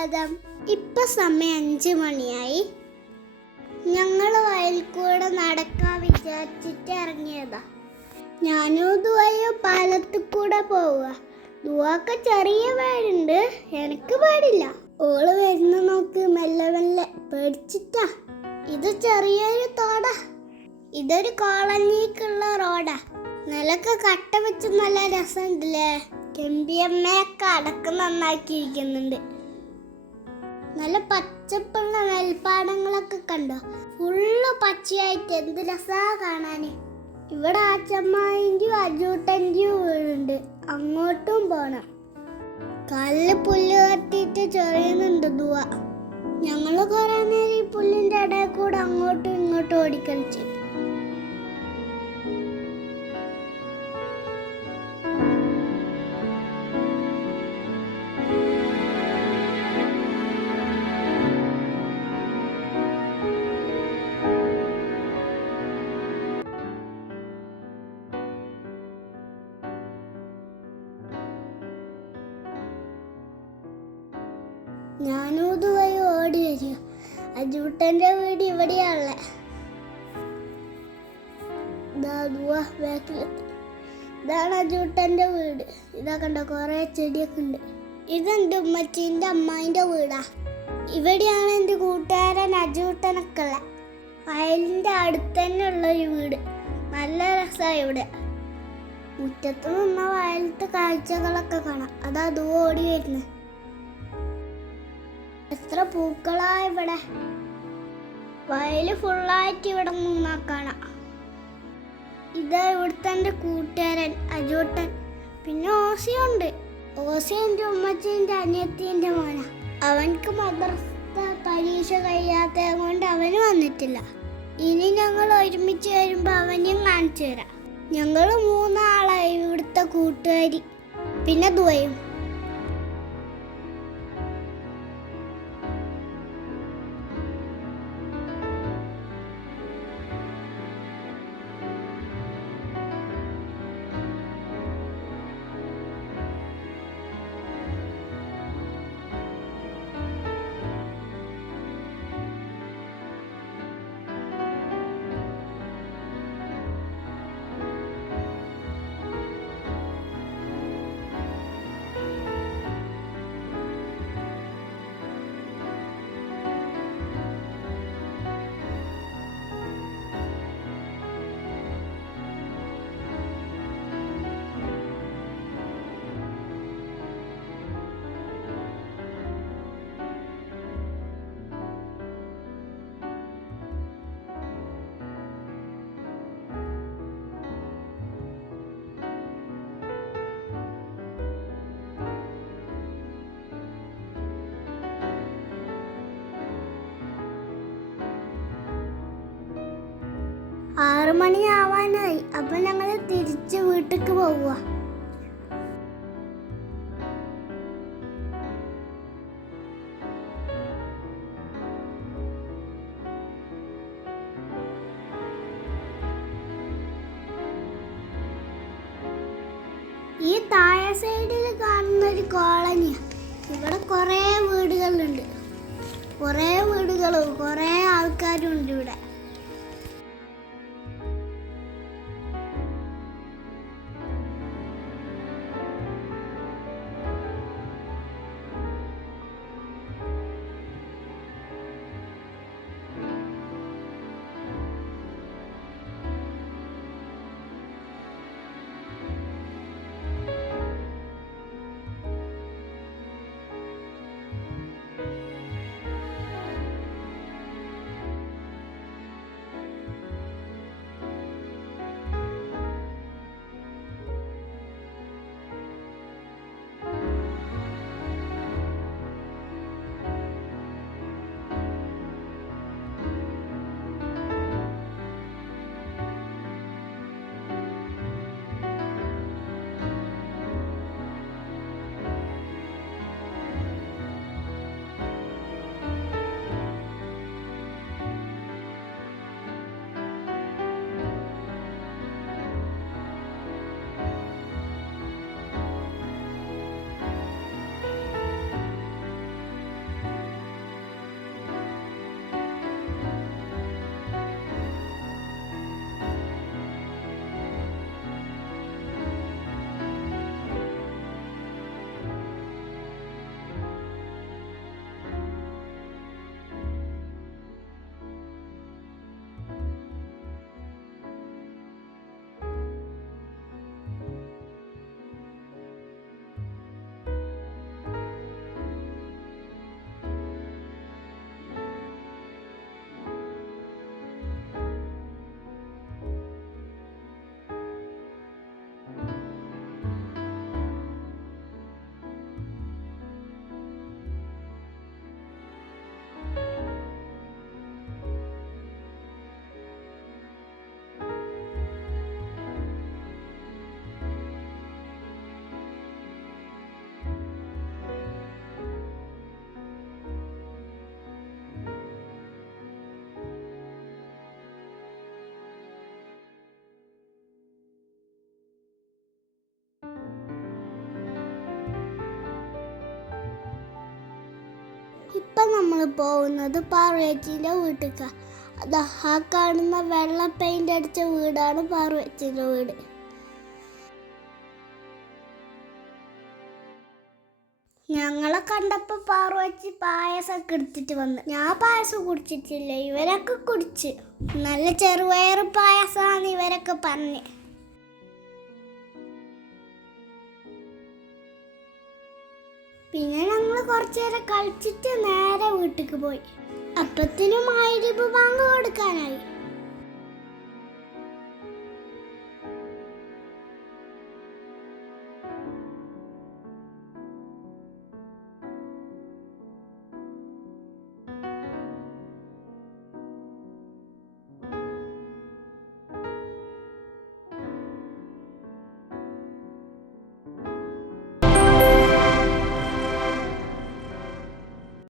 സ്വാഗതം. ഇപ്പൊ സമയം 5 മണിയായി. ഞങ്ങൾ വയലിൽ കൂടെ നടക്കാൻ വിചാരിച്ചിട്ട് ഇറങ്ങിയതാ. ഞാനും ദുവയും പാലത്തിൽ കൂടെ പോവുക. ദുവക്ക് ചെറിയ പേടുണ്ട്, എനിക്ക് പേടില്ല. ഓള് വരുന്ന നോക്ക്, മെല്ലെ മെല്ലെ പേടിച്ചിട്ടാ. ഇത് ചെറിയൊരു തോടാ. ഇതൊരു കോളനിക്കുള്ള റോഡാ. നിലക്ക് കട്ട വെച്ച് നല്ല രസമുണ്ടല്ലേ. കെമ്പിയമ്മയൊക്കെ അടക്കം നന്നാക്കിയിരിക്കുന്നുണ്ട്. നല്ല പച്ചപ്പുള്ള നെൽപ്പാടങ്ങളൊക്കെ കണ്ടോ? ഫുള്ള് പച്ചയായിട്ട് എന്ത് രസാ കാണാന്. ഇവിടെ ആച്ചമ്മാൻ്റെയും അജൂട്ടൻ്റെയും വീടുണ്ട്, അങ്ങോട്ടും പോണം. കാലില് പുല്ല് കത്തിയിട്ട് ചെറിയുന്നുണ്ട് ദുവ. ഞങ്ങള് കുറെ നേരം ഈ പുല്ലിന്റെ ഇടയിൽ കൂടെ അങ്ങോട്ടും ഇങ്ങോട്ടും ഓടിക്കളിച്ചു. ഞാനും ഇതുവഴി ഓടി വരിക. അജൂട്ടൻ്റെ വീട് ഇവിടെയാണല്ലേ. ഇതാണ് അജൂട്ടൻ്റെ വീട്. ഇതാ കണ്ടോ, കുറേ ചെടിയൊക്കെ ഉണ്ട്. ഇതെൻ്റെ ഉമ്മച്ചീൻ്റെ അമ്മായിൻ്റെ വീടാ. ഇവിടെയാണ് എൻ്റെ കൂട്ടുകാരൻ അജൂട്ടനൊക്കെ ഉള്ളത്. വയലിൻ്റെ അടുത്ത് തന്നെ ഉള്ളൊരു വീട്. നല്ല രസമാണ് ഇവിടെ. മുറ്റത്ത് നിന്ന വയലത്തെ കാഴ്ചകളൊക്കെ കാണാം. അതാ ദൂരെ ഓടി വരുന്നത്. എത്ര പൂക്കളാ ഇവിടെ. വയല് ഫുള്ളായിട്ട് ഇവിടെ നിന്നാ കാണാം. ഇതാ ഇവിടുത്തെ എൻ്റെ കൂട്ടുകാരൻ അജൂട്ടൻ. പിന്നെ ഓസിയുണ്ട്. ഓസി എൻ്റെ ഉമ്മച്ചീൻ്റെ അനിയത്തിൻ്റെ മോന. അവൻക്ക് മദ്രസ പരീക്ഷ കഴിയാത്തത് കൊണ്ട് അവന് വന്നിട്ടില്ല. ഇനി ഞങ്ങൾ ഒരുമിച്ച് വരുമ്പോൾ അവനെയും കാണിച്ചു തരാം. ഞങ്ങൾ 3 ആളായി ഇവിടുത്തെ കൂട്ടുകാരി, പിന്നെ ദുവയും. ആറ് മണി ആവാനായി. അപ്പൊ ഞങ്ങൾ തിരിച്ച് വീട്ടിലേക്ക് പോവുക. ഈ താഴെ സൈഡിൽ കാണുന്ന ഒരു കോളനിയാണ്. ഇവിടെ കുറേ വീടുകളുണ്ട്. കുറേ വീടുകളും കുറേ ആൾക്കാരും ഉണ്ട് ഇവിടെ. നമ്മൾ പോകുന്നത് പാർവതിയുടെ വീട്ടിലേക്കാ. അതാ ആ കാണുന്ന വെള്ള പെയിന്റ് അടിച്ച വീടാണ് പാർവതിയുടെ വീട്. ഞങ്ങളെ കണ്ടപ്പോ പാർവതി പായസമൊക്കെ എടുത്തിട്ട് വന്ന്. ഞാൻ പായസം കുടിച്ചിട്ടില്ല, ഇവരൊക്കെ കുടിച്ച്. നല്ല ചെറുപയർ പായസമാണ് ഇവരൊക്കെ പറഞ്ഞ്. പിന്നെ ഞങ്ങൾ കുറച്ചു നേരം കളിച്ചിട്ട് നേരെ വീട്ടിലേക്ക് പോയി. അപ്പത്തിനും മഗ്‌രിബ് ബാങ്ക്